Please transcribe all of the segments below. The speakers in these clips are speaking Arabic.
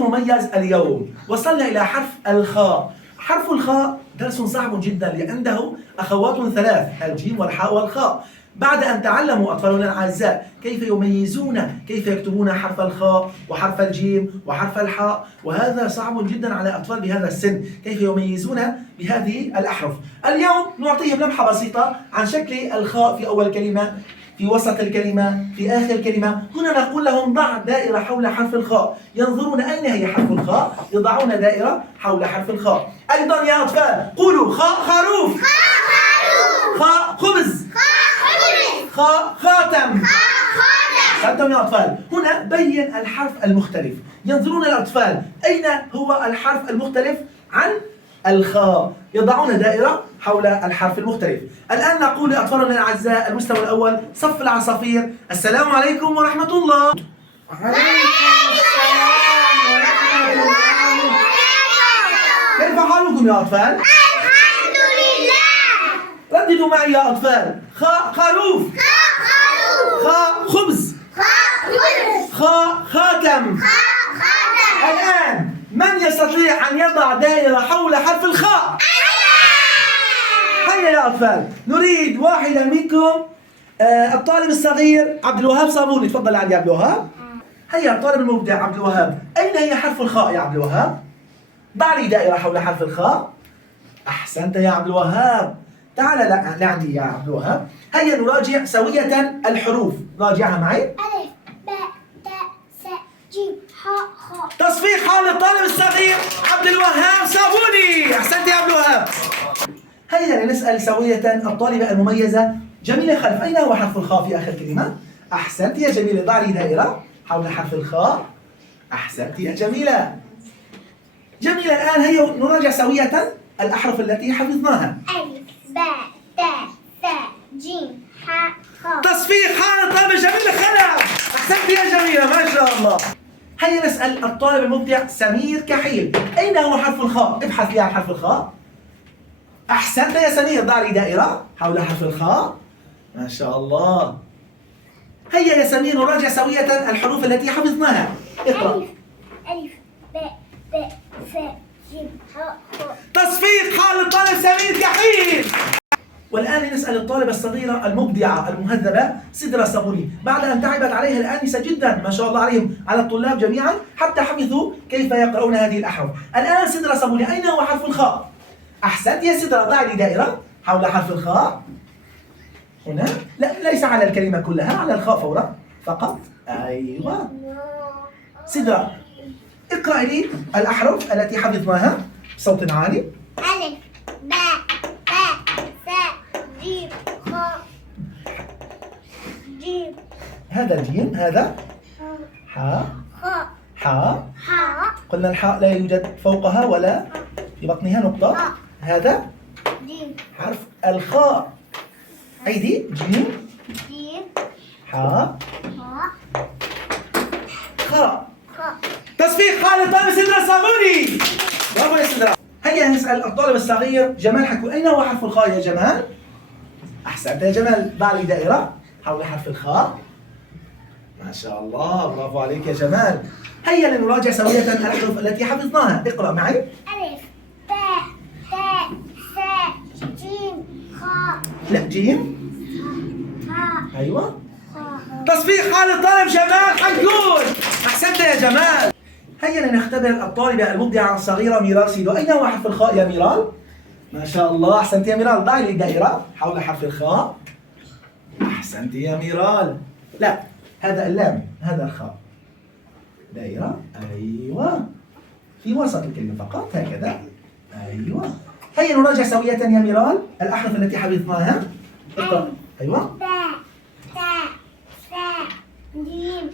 مميز اليوم. وصلنا إلى حرف الخاء. حرف الخاء درس صعب جدا لأنه أخوات ثلاث، الجيم والحاء والخاء. بعد أن تعلموا أطفالنا الأعزاء كيف يميزون، كيف يكتبون حرف الخاء وحرف الجيم وحرف الحاء، وهذا صعب جدا على أطفال بهذا السن، كيف يميزون بهذه الأحرف. اليوم نعطيهم لمحة بسيطة عن شكل الخاء في أول كلمة، في وسط الكلمة، في آخر كلمة. هنا نقول لهم ضع دائرة حول حرف الخاء، ينظرون أين هي حرف الخاء، يضعون دائرة حول حرف الخاء. أيضا يا أطفال قولوا خاء خروف، خاء خبز، خاء خاتم. أحسنتم يا أطفال. هنا بين الحرف المختلف، ينظرون الأطفال أين هو الحرف المختلف عن الخاء، يضعون دائرة حول الحرف المختلف. الآن نقول لأطفالنا الأعزاء المستوى الأول صف العصافير: السلام عليكم ورحمة الله. وعليكم السلام ورحمة الله. كيف حالكم يا أطفال؟ الحمد لله. رددوا معي يا أطفال: خاء خروف، خاء خروف، خاء خبز، خاء خبز، خاء خاتم. خاء خاتم. الآن من يستطيع أن يضع دائرة حول حرف الخاء؟ هيا يا أطفال، نريد واحدا منكم. الطالب الصغير عبد الوهاب صابوني، تفضل عندي عبد الوهاب. هيا الطالب المبدع عبد الوهاب، أين هي حرف الخاء يا عبد الوهاب؟ ضع لي دائرة حول حرف الخاء. أحسنت يا عبد الوهاب. تعال لعندي يا عبد الوهاب. هيا نراجع سوية الحروف، راجعها معي. ألف باء تاء ساء جيم حاء خاء. تصفيق حال الطالب الصغير عبد الوهاب صابوني. أحسنت يا عبد الوهاب. هيا لنسأل سوية الطالبة المميزة جميلة خلف، أين هو حرف الخاء في آخر كلمة؟ أحسنت يا جميلة، ضع لي دائرة حول حرف الخاء. أحسنت يا جميلة. جميلة. الآن هيا نراجع سوية الأحرف التي حفظناها. ألف باء تاء ساء جيم حاء خاء. تصفيق حال الطالبة جميلة خلف. أحسنت يا جميلة، ما شاء الله. هيا نسأل الطالب المبدع سمير كحيل، أين هو حرف الخاء؟ ابحث لي عن حرف الخاء. أحسنت يا سمير، ضع لي دائرة حول حرف الخاء. ما شاء الله. هيا يا سمير نراجع سوية الحروف التي حفظناها. اقرأ. ألف باء تاء ساء جيم حاء خاء. تصفيق حال الطالب سمير كحيل. والآن نسأل الطالبة الصغيرة المبدعة المهذبة سدرة صابوني، بعد أن تعبت عليها الآنسة جدا، ما شاء الله عليهم، على الطلاب جميعا، حتى حفظوا كيف يقرؤون هذه الأحرف. الآن سدرة صابوني، أين هو حرف الخاء؟ أحسنت يا سدرة، ضع لي دائرة حول حرف الخاء. هنا، لا ليس على الكلمة كلها، على الخاء فورا فقط. أيوة. سدرة اقرأ لي الأحرف التي حفظناها بصوت عالي. ألف باء تاء ساء جيم خاء. جيم هذا الجيم، هذا حاء، خاء. حاء. حاء. قلنا الحاء لا يوجد فوقها ولا في بطنها نقطة. هذا جيم حرف الخاء. أيدي جيم جيم حاء حاء خاء. خاء. تصفيق حال الطالب سدرة صابوني. برافو يا سدرة. هيا نسأل الطالب الصغير جمال حكو، أين هو حرف الخاء يا جمال؟ أحسنت يا جمال، ضع لي دائرة حول حرف الخاء. ما شاء الله، برافو عليك يا جمال. هيا لنراجع سوية الأحرف التي حفظناها. اقرأ معي. ألف باء تاء ساء جيم خاء. لا، جيم. حاء أيوة. خاء. تصفيق حال الطالب جمال حنكون. أحسنت يا جمال. هيا لنختبر الطالبة المبدعة الصغيرة ميرال سيدو، أين هو حرف الخاء يا ميرال؟ ما شاء الله، أحسنت يا ميرال، ضعي لي دائرة حول حرف الخاء. أحسنت يا ميرال. لا، هذا اللام، هذا الخاء. دائرة، أيوة. في وسط الكلمة فقط، هكذا. أيوة. هيا نراجع سوية يا ميرال الأحرف التي حفظناها. اقرأ. أيوة. باء تاء ساء جيم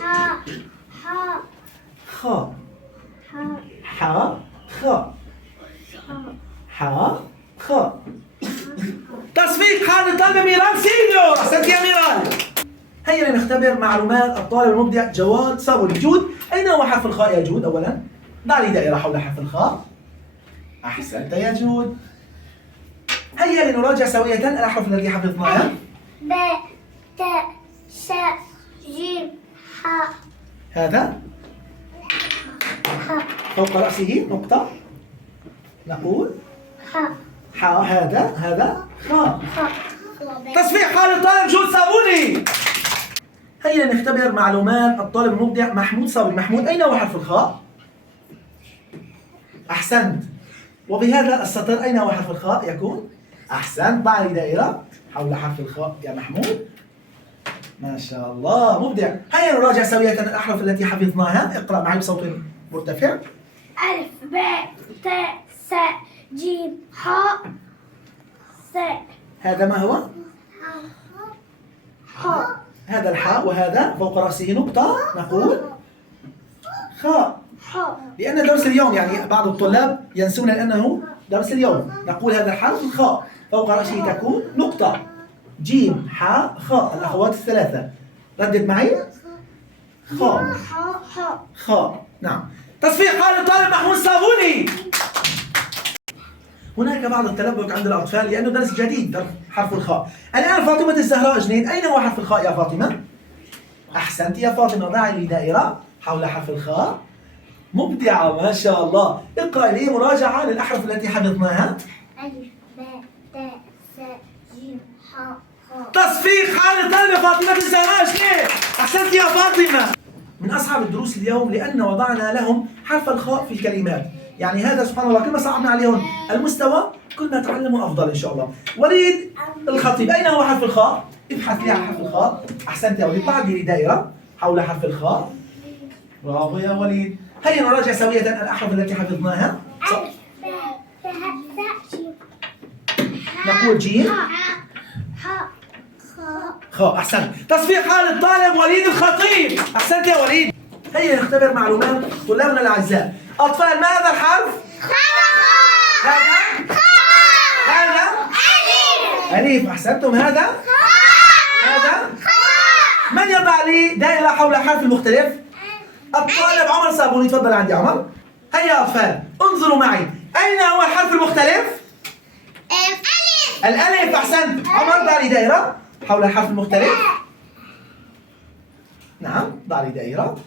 حاء حاء خاء، حاء حاء، خاء، حاء. حاء، خاء. تصفيق حال الطالب ميرال سيدو. أحسنت يا ميرال. هيا لنختبر معلومات الطالب المبدع جواد صابوني. جود، أين هو حرف الخاء يا جود؟ أولا ضع لي دائرة حول حرف الخاء. أحسنت يا جود. هيا لنراجع سوية الأحرف التي حفظناها. باء تاء ساء جيم حاء. هذا فوق رأسه نقطة نقول حاء. هذا خاء. تصفيق حال الطالب جود صابوني. هيا نختبر معلومات الطالب المبدع محمود صابوني. محمود، أين هو حرف الخاء؟ أحسنت. وبهذا السطر أين هو حرف الخاء يكون؟ أحسنت. ضع لي دائرة حول حرف الخاء يا محمود. ما شاء الله، مبدع. هيا نراجع سوية الأحرف التي حفظناها. اقرأ معي بصوت مرتفع. ألف باء تاء ساء جيم حاء ساء. هذا ما هو؟ حاء. هذا الحاء، وهذا فوق رأسه نقطة نقول خاء. حاء. لأن درس اليوم يعني بعض الطلاب ينسون لأنه درس اليوم. نقول هذا الحرف الخاء فوق رأسه تكون نقطة. جيم حاء خاء، الأخوات الثلاثة. ردد معي. خاء. خاء. نعم. تصفيق حال الطالب محمود صابوني. هناك بعض التلبك عند الأطفال لأنه درس جديد، درس حرف الخاء. الآن فاطمة الزهراء جنين، أين هو حرف الخاء يا فاطمة؟ أحسنت يا فاطمة. ضعي لي دائرة حول حرف الخاء. مبدعة ما شاء الله. اقرأ لي مراجعة للأحرف التي حفظناها. ألف باء تاء ساء جيم حاء خاء. تصفيق حال الطالبة فاطمة الزهراء جنين. أحسنت يا فاطمة. من أصعب الدروس اليوم لأن وضعنا لهم حرف الخاء في الكلمات. يعني هذا سبحان الله، كل ما صعبنا عليهم المستوى كل ما تعلموا أفضل إن شاء الله. وليد الخطيب، أين هو حرف الخاء؟ ابحث لي عن حرف الخاء. أحسنت يا وليد. ضع لي دائرة حول حرف الخاء. برافو يا وليد. هيا نراجع سوية الأحرف التي حفظناها. ألف باء تاء ساء جيم نقول جيم حاء خاء. خاء. أحسنت. تصفيق حال الطالب وليد الخطيب. أحسنت يا وليد. هيا نختبر معلومات طلابنا الأعزاء. أطفال، ما هذا الحرف؟ هذا أليف. أحسنتم. هذا من يضع لي دائرة حول حرف المختلف؟ الطالب عمر صابوني. تفضل عندي عمر. هيا أطفال انظروا معي. أين هو الحرف المختلف؟ الألف. أحسنت. عمر ضع لي دائرة حول الحرف المختلف. نعم، ضع لي دائرة.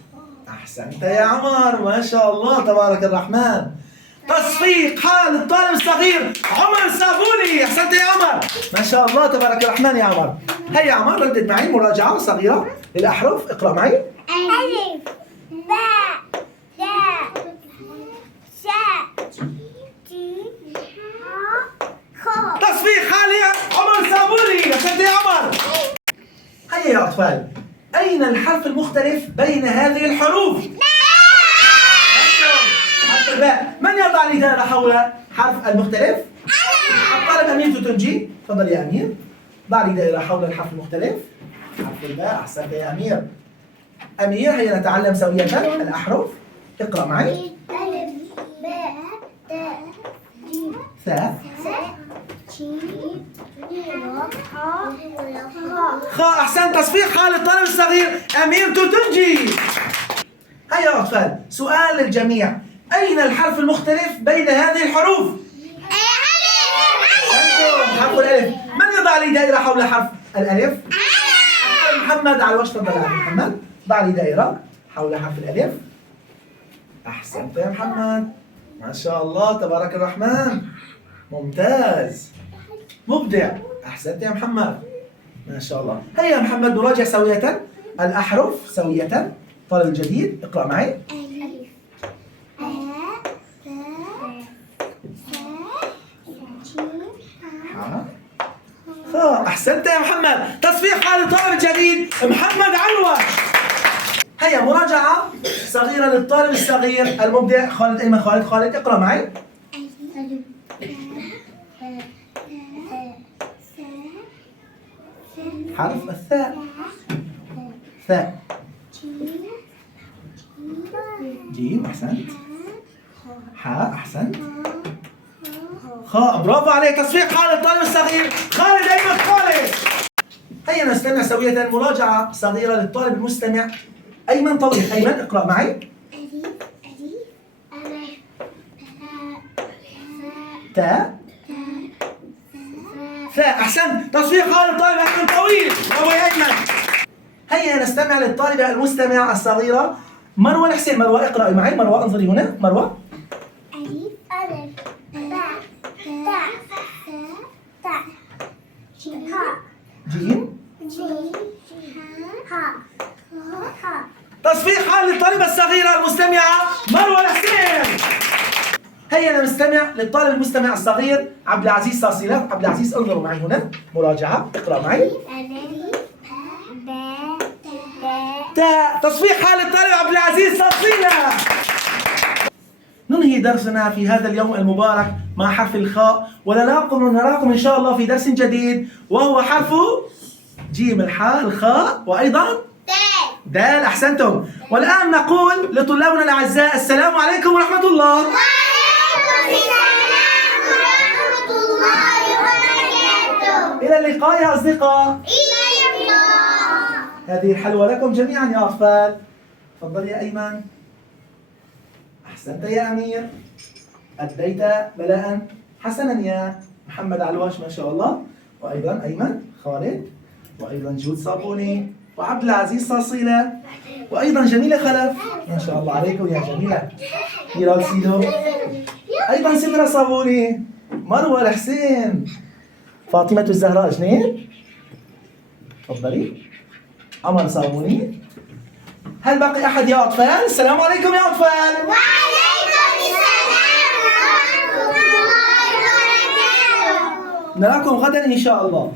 أحسنت يا عمر ما شاء الله تبارك الرحمن. تصفيق حال الطالب الصغير عمر صابوني. أحسنت يا عمر ما شاء الله تبارك الرحمن يا عمر. هيا يا عمر ردد معي مراجعة صغيرة للأحرف. اقرأ معي. ألف باء تاء ساء جيم حاء خاء. تصفيق حال عمر صابوني. أحسنت يا عمر. هيا يا أطفال، أين الحرف المختلف بين هذه الحروف؟ حرف الباء. من يضع لي دائرة حول حرف المختلف؟ الطالب أمير توتنجي. تفضل يا أمير. ضع لي دائرة حول الحرف المختلف. حرف الباء. أحسنت يا أمير. أمير، هيا نتعلم سوية الأحرف. اقرأ معي. ألف باء تاء جيم ثاء ساء جيم حاء خاء. خاء. أحسنت. تصفيق حال الطالب الصغير أمير توتنجي. هيا يا أطفال، سؤال للجميع. أين الحرف المختلف بين هذه الحروف؟ حرف الألف. من يضع لي دائرة حول حرف الألف؟ محمد على الوش. تفضل يا محمد. ضع لي دائرة حول حرف الألف. أحسنت يا محمد ما شاء الله تبارك الرحمن. ممتاز مبدع. أحسنت يا محمد ما شاء الله. هيا يا محمد نراجع سوية الأحرف سوية. طالب الجديد اقرأ معي. ألف باء تاء ساء جيم حاء خاء. أحسنت يا محمد. تصفيق حال الطالب الجديد محمد علوة. هيا مراجعة صغيرة للطالب الصغير المبدع خالد أيمن. خالد اقرأ معي. حرف الثاء. ثاء جيم. أحسنت. حاء. أحسنت. خاء. برافو عليك. تصفيق حال الطالب الصغير خالد أيمن. خالد. هيا نستمع سوية مراجعة صغيرة للطالب المستمع أيمن طويل. أيمن اقرأ معي. تاء ثاء. أحسنت. تصفيق حال الطالب أيمن طويل. برافو يا أيمن. هيا نستمع للطالبة المستمعة الصغيرة مروة الحسين. مروة اقرأي معي. مروة انظري هنا. مروة. ألف باء تاء تاء هاء جيم. جيم هاء هاء. تصفيق حال للطالبة الصغيرة المستمعة مروة الحسين. هيا نستمع للطالب المستمع الصغير عبد العزيز صاصيلات. عبد العزيز انظروا معي هنا. مراجعة. اقرأ معي. ألف باء تاء. تاء. تصفيق حال الطالب عبد العزيز صاصيلة. ننهي درسنا في هذا اليوم المبارك مع حرف الخاء، ونراكم إن شاء الله في درس جديد وهو حرف جيم الحاء الخاء وأيضا دال. أحسنتم. والآن نقول لطلابنا الأعزاء السلام عليكم ورحمة الله. وعليكم السلام ورحمة الله وبركاته. إلى اللقاء يا أصدقاء. إلى اللقاء. هذه الحلوى لكم جميعا يا أطفال. تفضل يا أيمن. أحسنت يا أمير. أديت بلاء حسنا يا محمد علواش ما شاء الله. وأيضا أيمن خالد، وأيضا جود صابوني، وعبد العزيز صاصيلة، وأيضا جميلة خلف. ما شاء الله عليكم يا جميلة. ميرال سيدو، أيضا سدرة صابوني، مروة الحسين، فاطمة الزهراء جنين، تفضلي، عمر صابوني. هل باقي أحد يا أطفال؟ السلام عليكم يا أطفال. وعليكم السلام ورحمة الله وبركاته. نراكم غدا إن شاء الله.